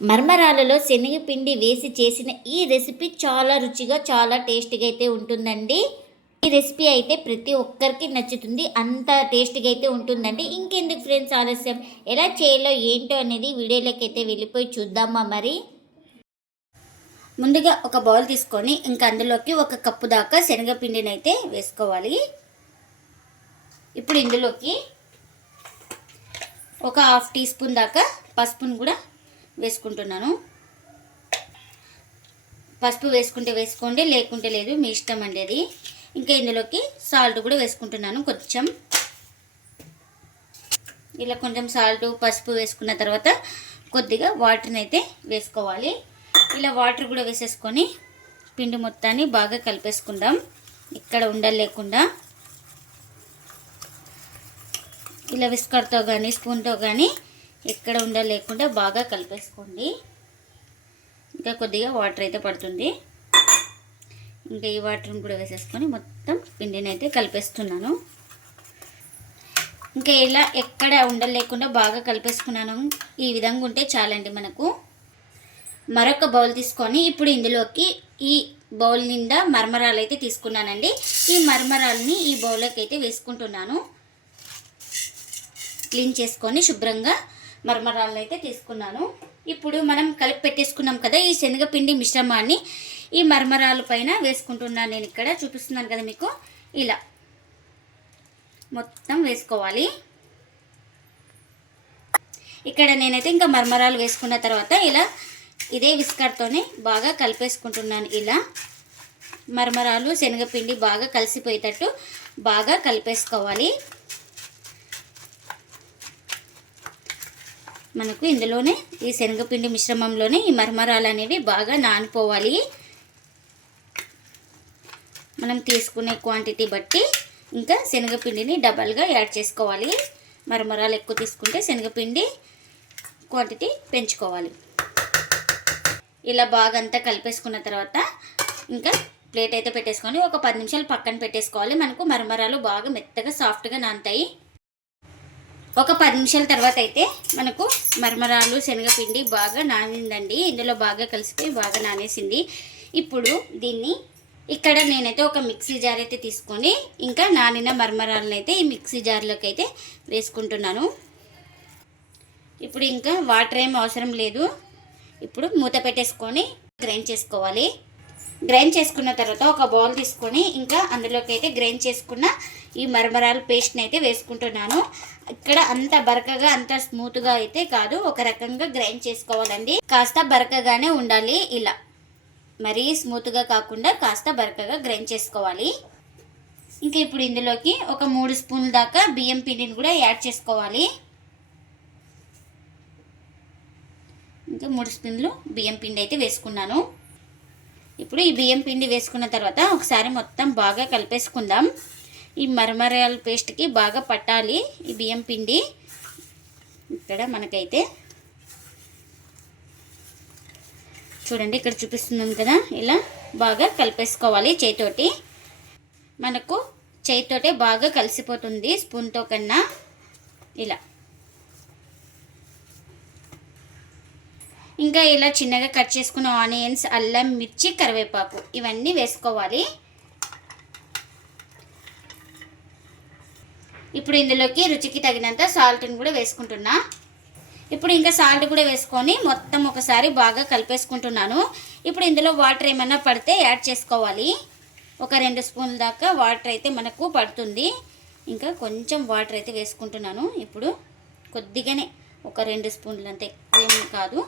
మర్మరాలలో శనగపిండి వేసి చేసిన ఈ రెసిపీ చాలా రుచిగా చాలా టేస్టీగా అయితే ఉంటుందండి. ఈ రెసిపీ అయితే ప్రతి ఒక్కరికి నచ్చుతుంది. అంత టేస్టీగా అయితే ఉంటుందండి. ఇంకెందుకు ఫ్రెండ్స్ ఆలస్యం? ఎలా చేయాలో ఏంటో అనేది వీడియోలోకి అయితే వెళ్ళిపోయి చూద్దామా మరి? ముందుగా ఒక బౌల్ తీసుకొని ఇంకా అందులోకి ఒక కప్పు దాకా శనగపిండిని అయితే వేసుకోవాలి. ఇప్పుడు ఇందులోకి ఒక హాఫ్ టీ స్పూన్ దాకా పసుపును కూడా వేసుకుంటున్నాను. పసుపు వేసుకుంటే వేసుకోండి లేకుంటే లేదు మీ ఇష్టం అండి. అది ఇంకా ఇందులోకి సాల్ట్ కూడా వేసుకుంటున్నాను కొంచెం. ఇలా కొంచెం సాల్ట్ పసుపు వేసుకున్న తర్వాత కొద్దిగా వాటర్ని అయితే వేసుకోవాలి. ఇలా వాటర్ కూడా వేసేసుకొని పిండి మొత్తాన్ని బాగా కలిపేసుకుందాం. ఇక్కడ ఉండలు లేకుండా. ఇలా విస్కర్తో కానీ స్పూన్తో కానీ ఎక్కడ ఉండ లేకుండా బాగా కలిపేసుకోండి. ఇంకా కొద్దిగా వాటర్ అయితే పడుతుంది. ఇంకా ఈ వాటర్ని కూడా వేసేసుకొని మొత్తం పిండిని అయితే కలిపేస్తున్నాను. ఇంకా ఇలా ఎక్కడ ఉండలేకుండా బాగా కలిపేసుకున్నాను. ఈ విధంగా ఉంటే చాలండి మనకు. మరొక బౌల్ తీసుకొని ఇప్పుడు ఇందులోకి ఈ బౌల్ నిండా మర్మరాలు అయితే తీసుకున్నానండి. ఈ మర్మరాలని ఈ బౌల్లోకి అయితే వేసుకుంటున్నాను. క్లీన్ చేసుకొని శుభ్రంగా మరమరాలను అయితే తీసుకున్నాను. ఇప్పుడు మనం కలిపి పెట్టేసుకున్నాం కదా ఈ శనగపిండి మిశ్రమాన్ని ఈ మరమరాల పైన వేసుకుంటున్నాను నేను ఇక్కడ. చూపిస్తున్నాను కదా మీకు. ఇలా మొత్తం వేసుకోవాలి. ఇక్కడ నేనైతే ఇంకా మరమరాలు వేసుకున్న తర్వాత ఇలా ఇదే విస్కర్తోనే బాగా కలిపేసుకుంటున్నాను. ఇలా మరమరాలు శనగపిండి బాగా కలిసిపోయేటట్టు బాగా కలిపేసుకోవాలి. మనకు ఇందులోనే ఈ శనగపిండి మిశ్రమంలోనే ఈ మరమరాలు అనేవి బాగా నానిపోవాలి మనం తీసుకునే క్వాంటిటీ బట్టి ఇంకా శనగపిండిని డబల్గా యాడ్ చేసుకోవాలి. మరమరాలు ఎక్కువ తీసుకుంటే శనగపిండి క్వాంటిటీ పెంచుకోవాలి. ఇలా బాగా అంతా కలిపేసుకున్న తర్వాత ఇంకా ప్లేట్ అయితే పెట్టేసుకొని ఒక పది నిమిషాలు పక్కన పెట్టేసుకోవాలి. మనకు మరమరాలు బాగా మెత్తగా సాఫ్ట్గా నానుతాయి. ఒక పది నిమిషాల తర్వాత అయితే మనకు మరమరాలు శనగపిండి బాగా నానిందండి. ఇందులో బాగా కలిసిపోయి బాగా నానేసింది. ఇప్పుడు దీన్ని ఇక్కడ నేనైతే ఒక మిక్సీ జార్ అయితే తీసుకొని ఇంకా నానిన మరమరాలను అయితే ఈ మిక్సీ జార్లోకి అయితే వేసుకుంటున్నాను. ఇప్పుడు ఇంకా వాటర్ ఏం అవసరం లేదు. ఇప్పుడు మూత పెట్టేసుకొని గ్రైండ్ చేసుకోవాలి. గ్రైండ్ చేసుకున్న తర్వాత ఒక బౌల్ తీసుకొని ఇంకా అందులోకి అయితే గ్రైండ్ చేసుకున్న ఈ మరమరాల పేస్ట్ని అయితే వేసుకుంటున్నాను. ఇక్కడ అంత బరకగా అంత స్మూత్గా అయితే కాదు ఒక రకంగా గ్రైండ్ చేసుకోవాలండి. కాస్త బరకగానే ఉండాలి ఇలా. మరీ స్మూత్గా కాకుండా కాస్త బరకగా గ్రైండ్ చేసుకోవాలి. ఇంకా ఇప్పుడు ఇందులోకి ఒక మూడు స్పూన్ల దాకా బియ్యం పిండిని కూడా యాడ్ చేసుకోవాలి. ఇంకా మూడు స్పూన్లు బియ్యం పిండి అయితే వేసుకున్నాను. ఇప్పుడు ఈ బియ్యం పిండి వేసుకున్న తర్వాత ఒకసారి మొత్తం బాగా కలిపేసుకుందాం. ఈ మరమరాల పేస్ట్కి బాగా పట్టాలి ఈ బియ్యం పిండి. ఇక్కడ మనకైతే చూడండి ఇక్కడ చూపిస్తున్నాం కదా ఇలా బాగా కలిపేసుకోవాలి చేతితోటి మనకు చేతితోటే బాగా కలిసిపోతుంది స్పూన్తో కన్నా. ఇలా. ఇంకా ఇలా చిన్నగా కట్ చేసుకున్న ఆనియన్స్ అల్లం మిర్చి కరివేపాకు ఇవన్నీ వేసుకోవాలి. ఇప్పుడు ఇందులోకి రుచికి తగినంత సాల్ట్ని కూడా వేసుకుంటున్నా. ఇప్పుడు ఇంకా సాల్ట్ కూడా వేసుకొని మొత్తం ఒకసారి బాగా కలిపేసుకుంటున్నాను. ఇప్పుడు ఇందులో వాటర్ ఏమైనా పడితే యాడ్ చేసుకోవాలి. ఒక రెండు స్పూన్ల దాకా వాటర్ అయితే మనకు పడుతుంది. ఇంకా కొంచెం వాటర్ అయితే వేసుకుంటున్నాను. ఇప్పుడు కొద్దిగానే ఒక రెండు స్పూన్లు అంతే ఏమి కాదు.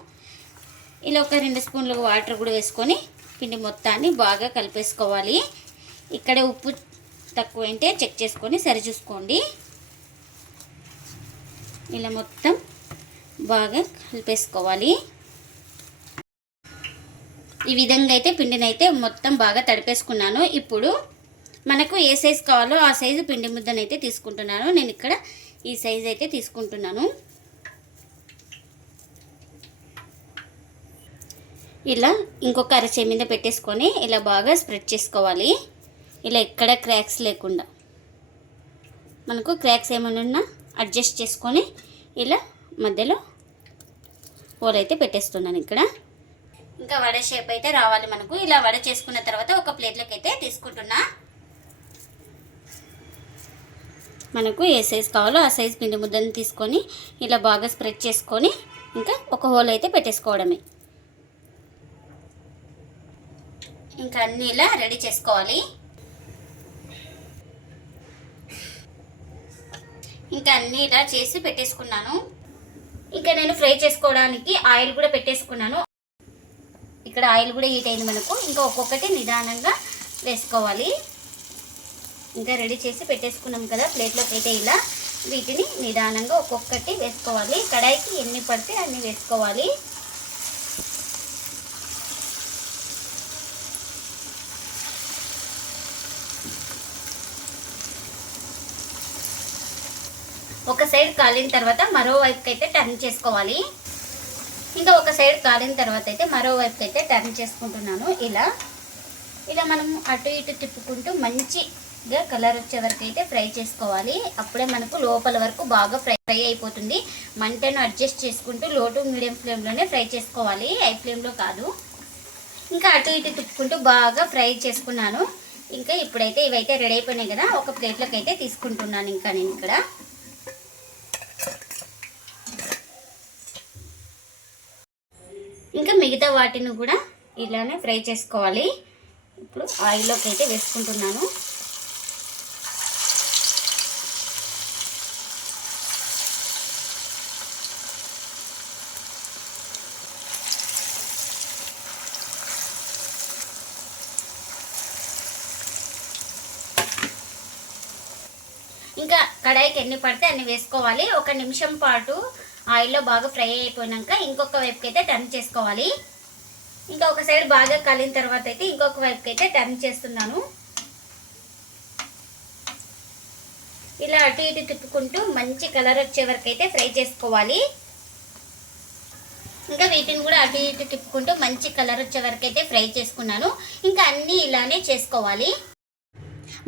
ఇలా ఒక రెండు స్పూన్లు వాటర్ కూడా వేసుకొని పిండి మొత్తాన్ని బాగా కలిపేసుకోవాలి. ఇక్కడ ఉప్పు తక్కువ అయితే చెక్ చేసుకొని సరి చూసుకోండి. ఇలా మొత్తం బాగా కలిపేసుకోవాలి. ఈ విధంగా అయితే పిండినైతే మొత్తం బాగా తడిపేసుకున్నాను. ఇప్పుడు మనకు ఏ సైజు కావాలో ఆ సైజు పిండి ముద్దనైతే తీసుకుంటున్నాను. నేను ఇక్కడ ఈ సైజు అయితే తీసుకుంటున్నాను. ఇలా ఇంకొక అరచే మీద పెట్టేసుకొని ఇలా బాగా స్ప్రెడ్ చేసుకోవాలి. ఇలా ఎక్కడ క్రాక్స్ లేకుండా. మనకు క్రాక్స్ ఏమైనా ఉన్నా అడ్జస్ట్ చేసుకొని ఇలా మధ్యలో హోల్ అయితే పెట్టేస్తున్నాను ఇక్కడ. ఇంకా వడ షేప్ అయితే రావాలి మనకు. ఇలా వడ చేసుకున్న తర్వాత ఒక ప్లేట్లోకి అయితే తీసుకుంటున్నా. మనకు ఏ సైజ్ కావాలో ఆ సైజ్ పిండి ముద్దను తీసుకొని ఇలా బాగా స్ప్రెడ్ చేసుకొని ఇంకా ఒక హోల్ అయితే పెట్టేసుకోవడమే. ఇంకా అన్నీ ఇలా రెడీ చేసుకోవాలి. ఇంకా అన్నీ ఇలా చేసి పెట్టేసుకున్నాను. ఇంకా నేను ఫ్రై చేసుకోవడానికి ఆయిల్ కూడా పెట్టేసుకున్నాను. ఇక్కడ ఆయిల్ కూడా హీట్ అయింది మనకు. ఇంకా ఒక్కొక్కటి నిదానంగా వేసుకోవాలి. ఇంకా రెడీ చేసి పెట్టేసుకున్నాం కదా ప్లేట్లోకి అయితే ఇలా. వీటిని నిదానంగా ఒక్కొక్కటి వేసుకోవాలి. కడాయికి ఎన్ని పడితే అన్ని వేసుకోవాలి. ఒక సైడ్ కాలిన తర్వాత మరోవైపుకి అయితే టర్న్ చేసుకోవాలి. ఇంకా ఒక సైడ్ కాలిన తర్వాత అయితే మరోవైపుకి అయితే టర్న్ చేసుకుంటున్నాను. ఇలా ఇలా మనం అటు ఇటు తిప్పుకుంటూ మంచిగా కలర్ వచ్చే వరకు అయితే ఫ్రై చేసుకోవాలి. అప్పుడే మనకు లోపల వరకు బాగా ఫ్రై ఫ్రై అయిపోతుంది. మంటను అడ్జస్ట్ చేసుకుంటూ లో టు మీడియం ఫ్లేమ్లోనే ఫ్రై చేసుకోవాలి. హై ఫ్లేమ్లో కాదు. ఇంకా అటు ఇటు తిప్పుకుంటూ బాగా ఫ్రై చేసుకున్నాను. ఇంకా ఇప్పుడైతే ఇవైతే రెడీ అయిపోయినాయి కదా. ఒక ప్లేట్లోకి అయితే తీసుకుంటున్నాను ఇంకా నేను ఇక్కడ ఇంకా మిగతా వాటిని కూడా ఇలానే ఫ్రై చేసుకోవాలి. ఇప్పుడు ఆయిల్లోకి అయితే వేసుకుంటున్నాను. ఇంకా కడాయికి ఎన్ని పడితే అన్ని వేసుకోవాలి. ఒక నిమిషం పాటు ఆయిల్లో బాగా ఫ్రై అయిపోయినాక ఇంకొక వైపుకి అయితే టర్న్ చేసుకోవాలి. ఇంకా ఒక సైడ్ బాగా కలిన తర్వాత అయితే ఇంకొక వైపుకి అయితే టర్న్ చేస్తున్నాను. ఇలా అటు ఇటు తిప్పుకుంటూ మంచి కలర్ వచ్చే వరకు అయితే ఫ్రై చేసుకోవాలి. ఇంకా వీటిని కూడా అటు ఇటు తిప్పుకుంటూ మంచి కలర్ వచ్చే వరకు అయితే ఫ్రై చేసుకున్నాను. ఇంకా అన్నీ ఇలానే చేసుకోవాలి.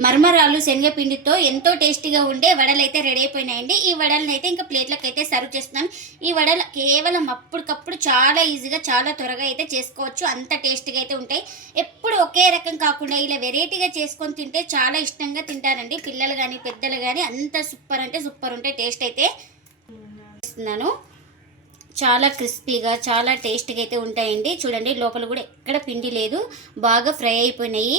మర్మరాలు శనగపిండితో ఎంతో టేస్టీగా ఉండే వడలు అయితే రెడీ అయిపోయినాయండి. ఈ వడలను అయితే ఇంకా ప్లేట్లకు అయితే సర్వ్ చేస్తున్నాను ఈ వడలు కేవలం అప్పటికప్పుడు చాలా ఈజీగా చాలా త్వరగా అయితే చేసుకోవచ్చు. అంత టేస్టీగా అయితే ఉంటాయి. ఎప్పుడు ఒకే రకం కాకుండా ఇలా వెరైటీగా చేసుకొని తింటే చాలా ఇష్టంగా తింటారండి. పిల్లలు కానీ పెద్దలు కానీ అంత సూపర్ అంటే సూపర్ ఉంటాయి. టేస్ట్ అయితే చేస్తున్నాను. చాలా క్రిస్పీగా చాలా టేస్టీగా అయితే ఉంటాయండి. చూడండి లోపల కూడా ఎక్కడ పిండి లేదు. బాగా ఫ్రై అయిపోయినాయి.